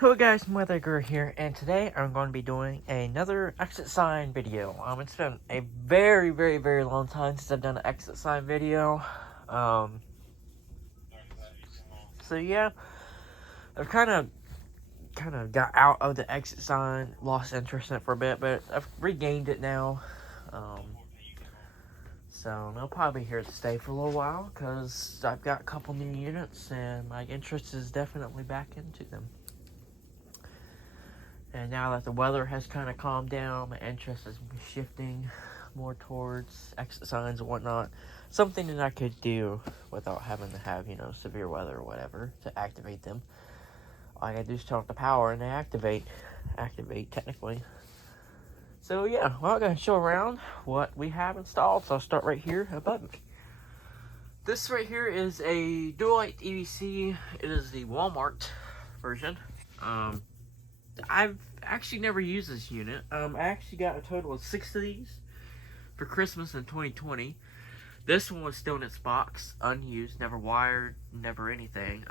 Hello guys, Weatherger here, and today I'm going to be doing another exit sign video. It's been a very long time since I've done an exit sign video. Um, so yeah, I've kind of got out of the exit sign, lost interest in it for a bit, but I've regained it now. Um, so I'll probably be here to stay for a little while because I've got a couple new units and my interest is definitely back into them. And now that the weather has kind of calmed down, my interest is shifting more towards exit signs and whatnot. Something that I could do without having to have, severe weather or whatever to activate them. All I gotta do is turn off the power and they activate technically. So yeah, well, I'm gonna show around what we have installed. So I'll start right here above me. This right here is a Dual-Light EVC. It is the Walmart version. I've actually never used this unit. I actually got a total of 6 of these for Christmas in 2020. This one was still in its box, unused, never wired, never anything.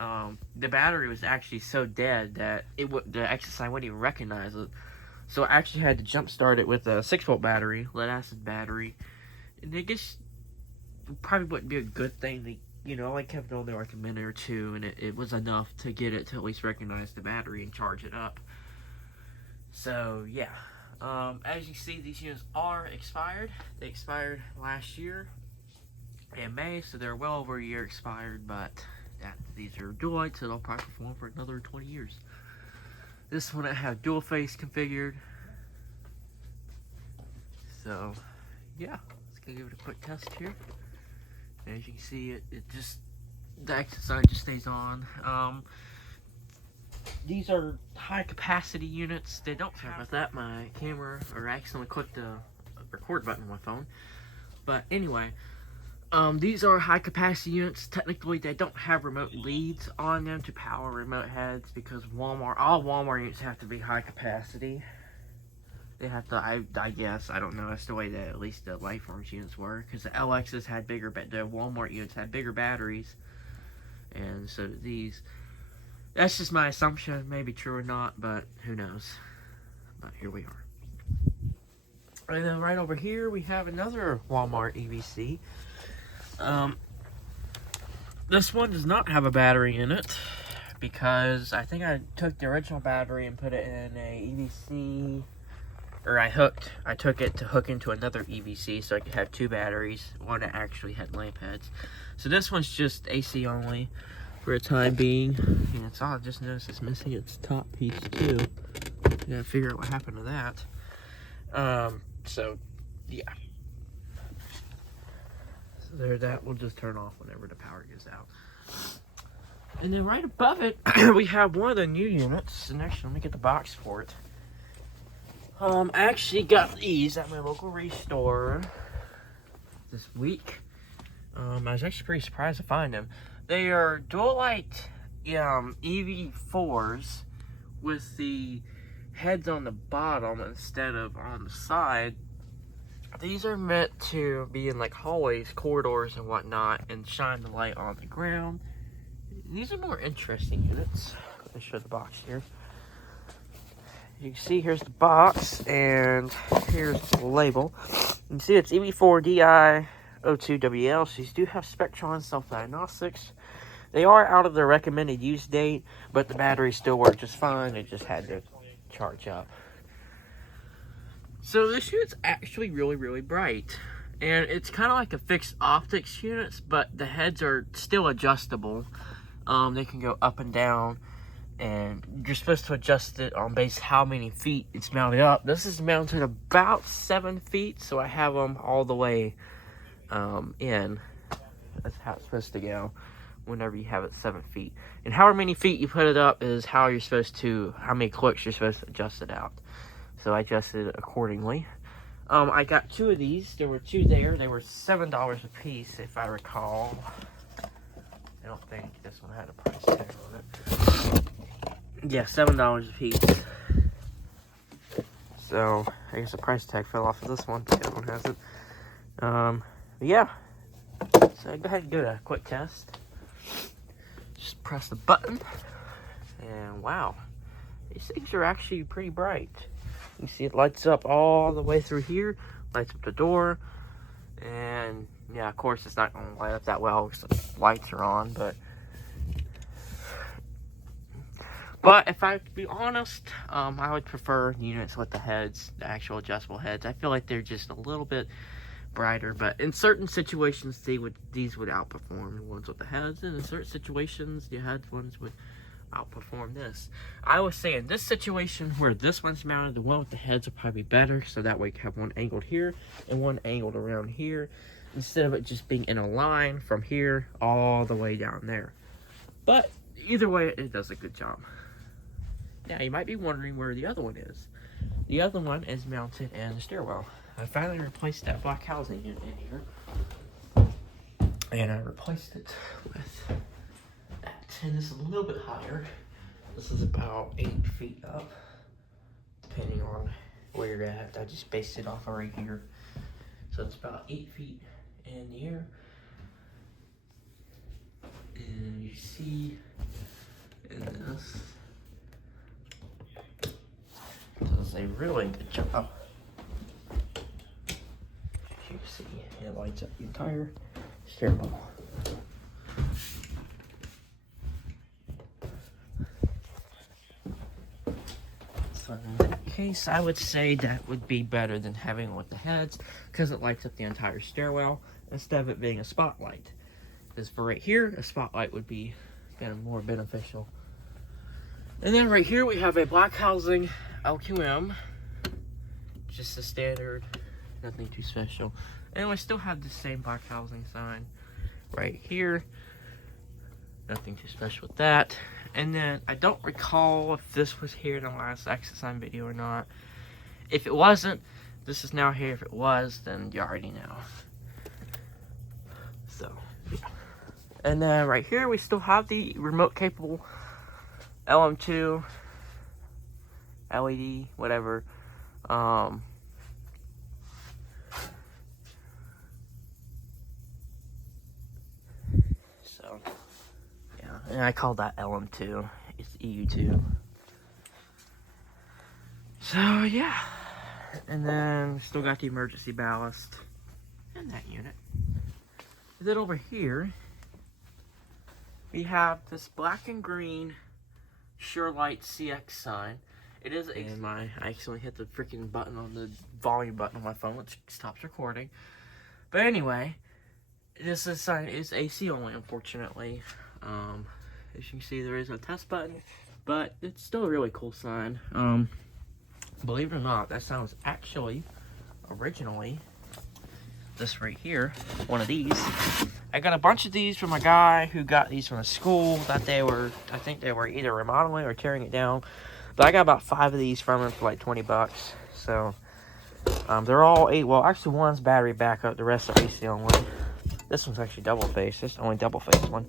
The battery was actually so dead that the exit sign wouldn't even recognize it. So I actually had to jump start it with a 6-volt battery, lead acid battery. And I guess it probably wouldn't be a good thing to, I kept it on there like a minute or two, and it was enough to get it to at least recognize the battery and charge it up. So yeah, as you see, these units are expired. They expired last year in May, so they're well over a year expired, but these are Dual-Light, so they'll probably perform for another 20 years. This one I have dual phase configured. So yeah, let's go give it a quick test here. As you can see, the exit sign just stays on. These are high capacity units. They don't have with that. My camera, or I accidentally clicked the record button on my phone. But anyway, these are high capacity units. Technically, they don't have remote leads on them to power remote heads because all Walmart units have to be high capacity. They have to, I guess, I don't know. That's the way that at least the Lifeforms units were, because the LXs had the Walmart units had bigger batteries, and so these. That's just my assumption, maybe true or not, but who knows. But here we are. And then right over here, we have another Walmart EVC. This one does not have a battery in it, because I think I took the original battery and put it in a EVC, or I took it to hook into another EVC so I could have 2 batteries, one that actually had lamp heads. So this one's just AC only for a time being. And it's all I just noticed it's missing its top piece too. Gotta figure out what happened to that. So yeah. So there, that will just turn off whenever the power goes out. And then right above it, we have one of the new units. And actually, let me get the box for it. I actually got these at my local Restore this week. I was actually pretty surprised to find them. They are Dual-Light EV4s with the heads on the bottom instead of on the side. These are meant to be in like hallways, corridors, and whatnot, and shine the light on the ground. These are more interesting units. Let me show the box here. You can see here's the box, and here's the label. You can see it's EV4DI02WL, so these do have Spectron self-diagnostics. They are out of their recommended use date, but the batteries still work just fine. It just had to charge up. So this unit's actually really bright. And it's kind of like a fixed optics unit, but the heads are still adjustable. They can go up and down, and you're supposed to adjust it on base how many feet it's mounted up. This is mounted about 7 feet, so I have them all the way in. That's how it's supposed to go whenever you have it 7 feet. And however many feet you put it up is how many clicks you're supposed to adjust it out. So I adjusted it accordingly. I got 2 of these. There were 2 there. They were $7 a piece, if I recall. I don't think this one had a price tag on it. Yeah, $7 a piece. So I guess the price tag fell off of this one. The other one hasn't. Yeah. So go ahead and do a quick test. Just press the button, and wow, these things are actually pretty bright. You see it lights up all the way through here, lights up the door, and yeah, of course it's not going to light up that well because the lights are on, but if I could be honest, I would prefer units with the heads, the actual adjustable heads. I feel like they're just a little bit brighter, but in certain situations these would outperform the ones with the heads, and in certain situations the head ones would outperform this. I would say in this situation where this one's mounted, the one with the heads will probably be better, so that way you can have one angled here and one angled around here, instead of it just being in a line from here all the way down there. But either way, it does a good job. Now you might be wondering where the other one is. The other one is mounted in the stairwell. I finally replaced that black housing unit in here, and I replaced it with that. And this is a little bit higher. This is about 8 feet up, depending on where you're at. I just based it off of right here. So it's about 8 feet in the air. And you see in this, does a really good job. You see, it lights up the entire stairwell. So in that case, I would say that would be better than having it with the heads, because it lights up the entire stairwell instead of it being a spotlight. Because for right here, a spotlight would be more beneficial. And then right here we have a black housing LQM, just a standard, nothing too special. And we still have the same black housing sign right here, nothing too special with that. And then I don't recall if this was here in the last exit sign video or not. If it wasn't, this is now here. If it was, then you already know. So yeah. And then right here we still have the remote capable LM2 LED, whatever. So yeah, and I call that LM2. It's EU2. So yeah, and then we still got the emergency ballast in that unit. And then over here we have this black and green Surelight CX sign. It is I accidentally hit the freaking button on the volume button on my phone, which stops recording. But anyway, this sign is AC only, unfortunately. As you can see, there is no test button, but it's still a really cool sign. Believe it or not, that sign was actually originally this right here, one of these. I got a bunch of these from a guy who got these from a school that I think they were either remodeling or tearing it down. But I got about 5 of these from him for like 20 bucks. So they're all 8. Well, actually one's battery backup, the rest are AC only. This one's actually double face. This is the only double face one.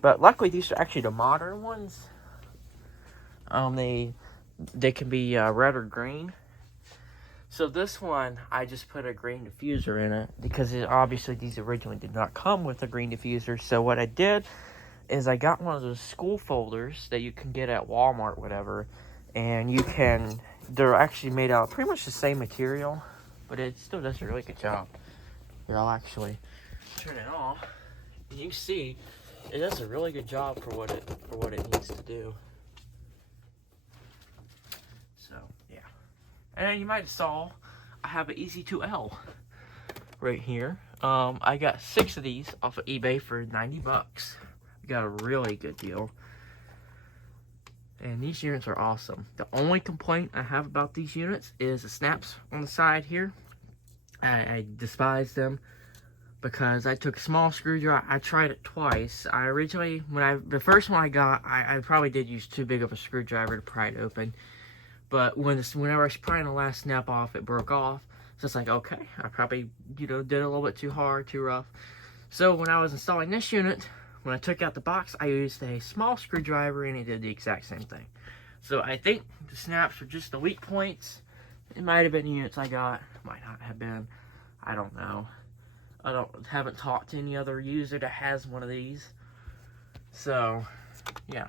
But luckily these are actually the modern ones. They can be red or green. So this one, I just put a green diffuser in it because obviously these originally did not come with a green diffuser. So what I did is I got one of those school folders that you can get at Walmart, whatever, and they're actually made out of pretty much the same material, but it still does a really good job. Here, I'll actually turn it off. And you see, it does a really good job for what it needs to do. So yeah. And you might have saw, I have an EZ2L right here. I got 6 of these off of eBay for 90 bucks. I got a really good deal. And these units are awesome. The only complaint I have about these units is the snaps on the side here. I despise them because I took a small screwdriver. I tried it twice. The first one I got, I probably did use too big of a screwdriver to pry it open. But whenever I was prying the last snap off, it broke off. So it's like, okay, I probably, did it a little bit too hard, too rough. So when I was installing this unit, when I took out the box, I used a small screwdriver and it did the exact same thing. So I think the snaps were just the weak points. It might have been units I got, might not have been. I don't know. Haven't talked to any other user that has one of these. So, yeah.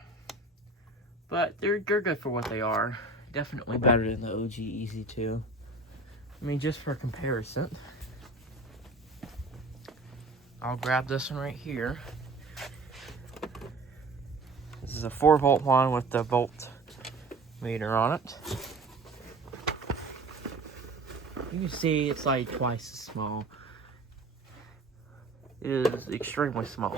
But they're good for what they are. Definitely better than the OG Easy 2. I mean, just for comparison, I'll grab this one right here. This is a 4-volt one with the volt meter on it. You can see it's like twice as small. It is extremely small.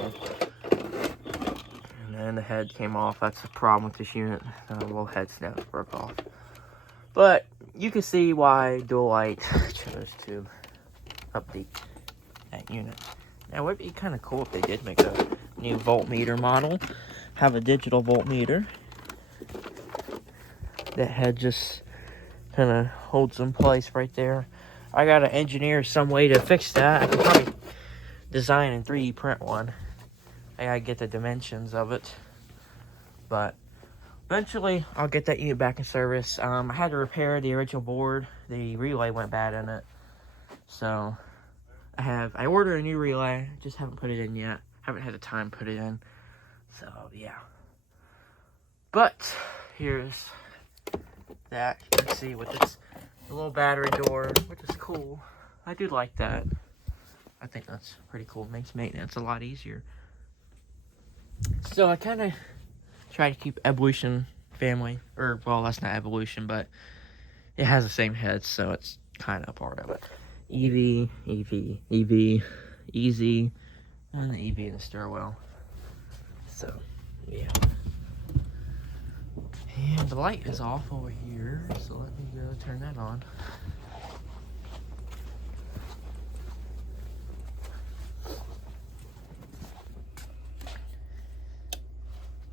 And then the head came off. That's the problem with this unit. The little head snap broke off. But you can see why Dual-Light chose to update that unit. Now, it would be kind of cool if they did make a new voltmeter model. Have a digital voltmeter. That head just kind of holds in place right there. I gotta engineer some way to fix that. I could probably design and 3D print one. I gotta get the dimensions of it. But eventually, I'll get that unit back in service. I had to repair the original board. The relay went bad in it. So, I ordered a new relay. Just haven't put it in yet. Haven't had the time to put it in. So, yeah. But, here's that. You can see with this little battery door, which is cool. I do like that. I think that's pretty cool. It makes maintenance a lot easier. So, I kind of try to keep Evolution family, or, well, that's not Evolution, but it has the same head, so it's kind of a part of it. EV, Easy, and the EV in the stairwell. So, yeah. And the light is off over here, so let me go turn that on.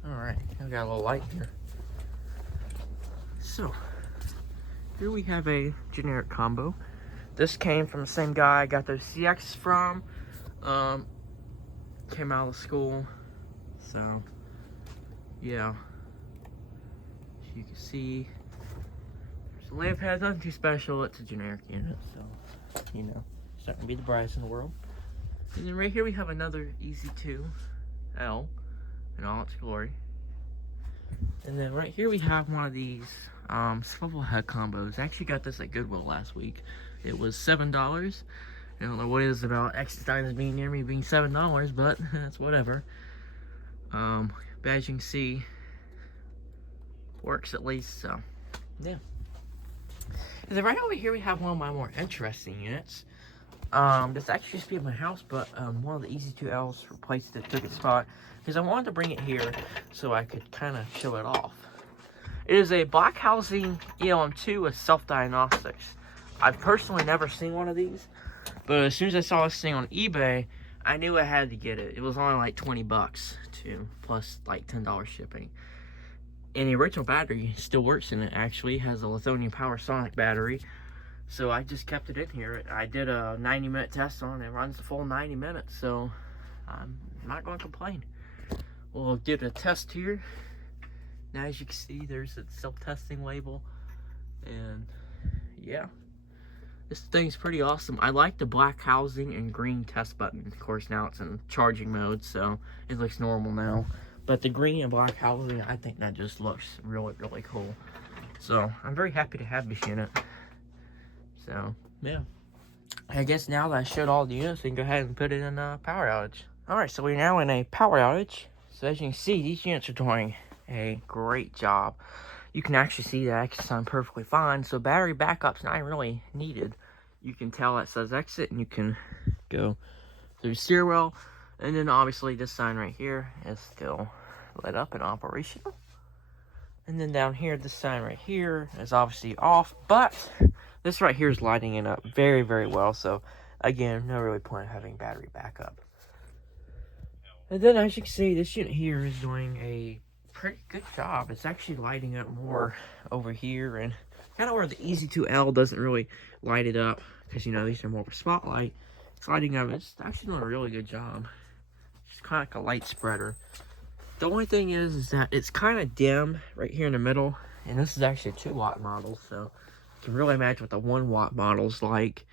Alright, I've got a little light here. So, here we have a generic combo. This came from the same guy I got those CX from. Came out of school. So, yeah. As you can see, there's a lamp head, nothing too special. It's a generic unit, so, you know, it's not going to be the brightest in the world. And then right here we have another Easy 2L in all its glory. And then right here we have one of these swivel head combos. I actually got this at Goodwill last week. It was $7. I don't know what it is about Exercise being near me being $7, but that's whatever. But as you can see, works at least, so yeah. And then right over here we have one of my more interesting units. This actually used to be at my house, but one of the Easy 2Ls replaced it, took its spot, because I wanted to bring it here so I could kind of show it off. It is a black housing ELM2 with self-diagnostics. I've personally never seen one of these, but as soon as I saw this thing on eBay, I knew I had to get it. It was only like 20 bucks too, plus like $10 shipping. And the original battery still works in it, actually. It has a Lithium Power Sonic battery. So I just kept it in here. I did a 90-minute test on it. It runs the full 90 minutes, so I'm not going to complain. We'll get a test here. Now, as you can see, there's a self-testing label. And, yeah. This thing's pretty awesome. I like the black housing and green test button. Of course, now it's in charging mode, so it looks normal now. But the green and black housing, I think that just looks really, really cool. So, I'm very happy to have this unit. So, yeah. I guess now that I showed all the units, we can go ahead and put it in a power outage. Alright, so we're now in a power outage. So, as you can see, these units are doing a great job. You can actually see that exit sign perfectly fine, so battery backup's not really needed. You can tell that says exit, and you can go through stairwell. And then obviously this sign right here is still lit up and operational. And then down here, this sign right here is obviously off, but this right here is lighting it up very, very well. So again, no really point of having battery backup. And then as you can see, this unit here is doing a pretty good job. It's actually lighting up more over here, and kind of where the Easy 2L doesn't really light it up, because you know these are more of a spotlight. It's lighting up. It's actually doing a really good job. It's kind of like a light spreader. The only thing is that it's kind of dim right here in the middle, and this is actually a 2-watt model, so you can really imagine what the 1-watt model's like.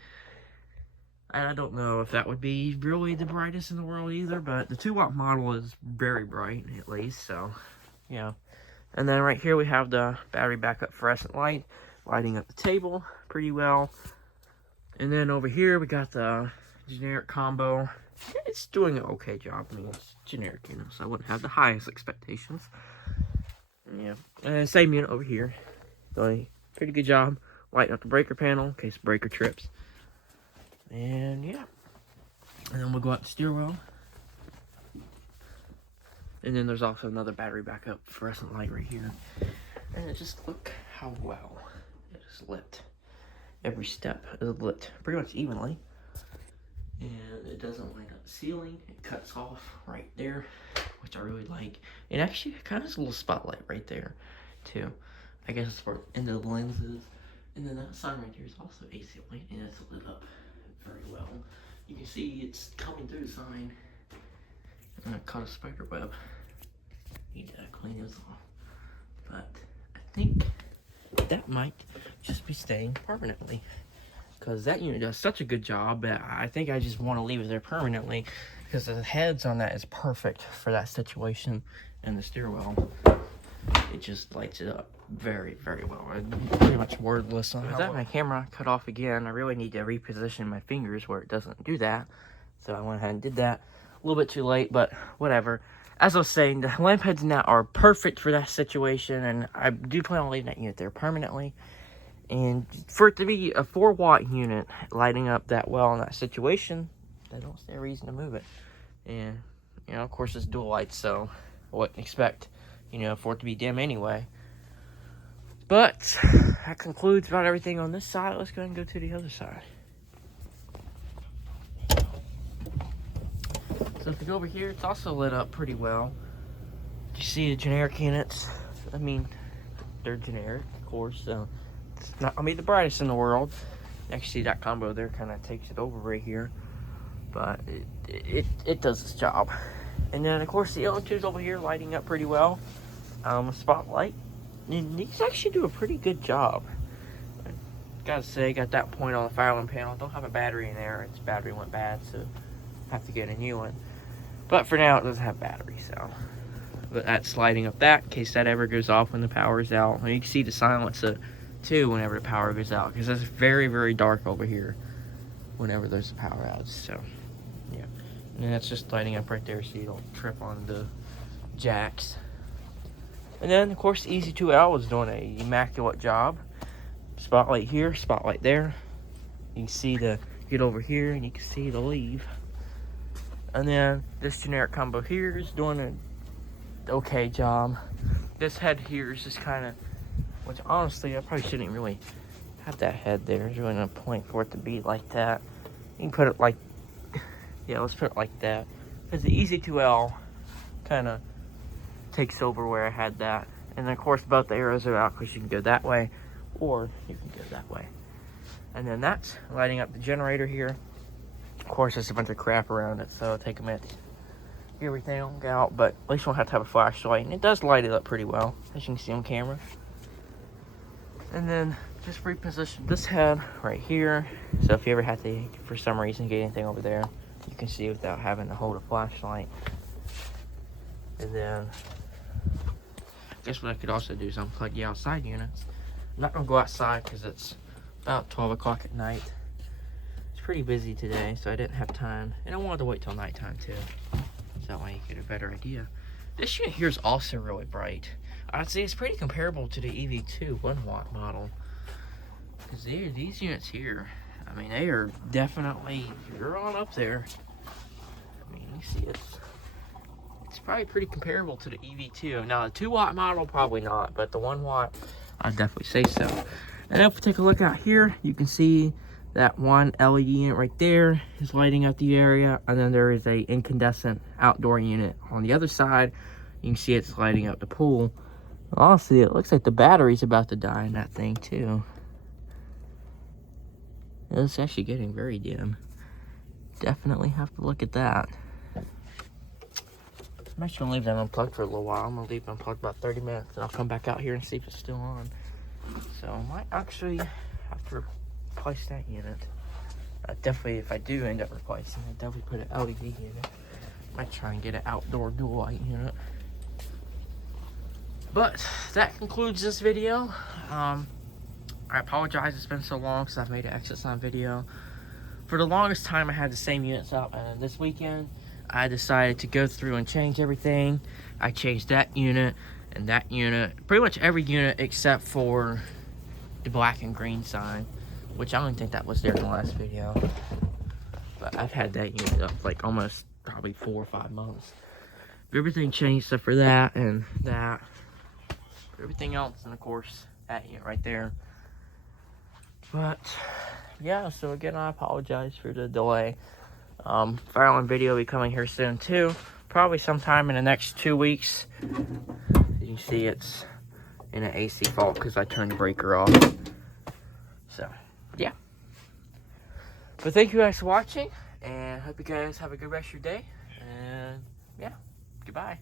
And I don't know if that would be really the brightest in the world either, but the 2-watt model is very bright, at least, so yeah. And then right here we have the battery backup fluorescent light lighting up the table pretty well. And then over here we got the generic combo. It's doing an okay job. I mean, it's generic, you know, so I wouldn't have the highest expectations. Yeah. And same unit over here. Doing a pretty good job lighting up the breaker panel in case the breaker trips. And yeah. And then we'll go out the steer wheel. And then there's also another battery backup fluorescent light right here. And it just, look how well it is lit. Every step is lit pretty much evenly. And it doesn't light up the ceiling. It cuts off right there, which I really like. It actually kind of has a little spotlight right there, too. I guess it's for into the lenses. And then that sign right here is also AC light, and it's lit up very well. You can see it's coming through the sign. And I caught a spider web. Need to clean this off. But I think that might just be staying permanently. Because that unit does such a good job that I think I just want to leave it there permanently. Because the heads on that is perfect for that situation. And the steer wheel, it just lights it up very, very well. I'm pretty much wordless on that. My camera cut off again. I really need to reposition my fingers where it doesn't do that. So I went ahead and did that. A little bit too late, but whatever. As I was saying, the lamp heads now are perfect for that situation, and I do plan on leaving that unit there permanently. And for it to be a 4-watt unit lighting up that well in that situation, I don't see a reason to move it. And, you know, of course it's dual lights, so I wouldn't expect, you know, for it to be dim anyway. But that concludes about everything on this side. Let's go ahead and go to the other side. So if you go over here, it's also lit up pretty well. You see the generic units. I mean, they're generic, of course, so it's not gonna be the brightest in the world. Actually, that combo there kind of takes it over right here, but it does its job. And then, of course, the L2's over here lighting up pretty well. Spotlight. And these actually do a pretty good job. I gotta say, got that point on the fire alarm panel. Don't have a battery in there. Its battery went bad, so have to get a new one. But for now, it doesn't have battery, so. But that's lighting up that in case that ever goes off when the power is out. And you can see the silencer too whenever the power goes out, because it's very, very dark over here whenever there's a power outage. So, yeah. And that's just lighting up right there so you don't trip on the jacks. And then, of course, Easy 2L is doing an immaculate job. Spotlight here, spotlight there. You can see the get over here, and you can see the leave. And then this generic combo here is doing an okay job. This head here is just kind of, which honestly I probably shouldn't really have that head there. There's really no point for it to be like that. You can put it like, yeah, let's put it like that. Because the Easy 2L kind of takes over where I had that. And then of course both the arrows are out because you can go that way or you can go that way. And then that's lighting up the generator here. Of course, there's a bunch of crap around it, so it'll take a minute to get everything out, but at least you won't have to have a flashlight. And it does light it up pretty well, as you can see on camera. And then just reposition this head right here. So if you ever have to, for some reason, get anything over there, you can see without having to hold a flashlight. And then, I guess what I could also do is unplug the outside units. I'm not going to go outside because it's about 12 o'clock at night. Pretty busy today, so I didn't have time, and I wanted to wait till nighttime too, so that way you get a better idea. This unit here is also really bright. I'd say it's pretty comparable to the EV2 1-watt model, because these units here, I mean, they are definitely, you're on up there. I mean, you see it's probably pretty comparable to the EV2. Now the 2-watt model, probably not, but the 1-watt, I'd definitely say so. And if we take a look out here, you can see that one LED unit right there is lighting up the area, and then there is a incandescent outdoor unit on the other side. You can see it's lighting up the pool. Honestly, it looks like the battery's about to die in that thing too. It's actually getting very dim. Definitely have to look at that. I'm actually gonna leave that unplugged for a little while. I'm gonna leave it unplugged about 30 minutes, and I'll come back out here and see if it's still on. So I might actually have to replace that unit. Definitely, if I do end up replacing it, definitely put an LED unit. Might try and get an outdoor dual light unit. But that concludes this video. I apologize it's been so long since I've made an exit sign video. For the longest time I had the same units up, and this weekend I decided to go through and change everything. I changed that unit and that unit, pretty much every unit except for the black and green sign, which I don't think that was there in the last video. But I've had that unit up like almost probably 4 or 5 months. Everything changed except for that and that. Everything else, and of course that unit right there. But yeah, so again, I apologize for the delay. Fireline video will be coming here soon too, probably sometime in the next 2 weeks. You can see it's in an AC fault because I turned the breaker off. So yeah, but thank you guys for watching, and hope you guys have a good rest of your day, and yeah, goodbye.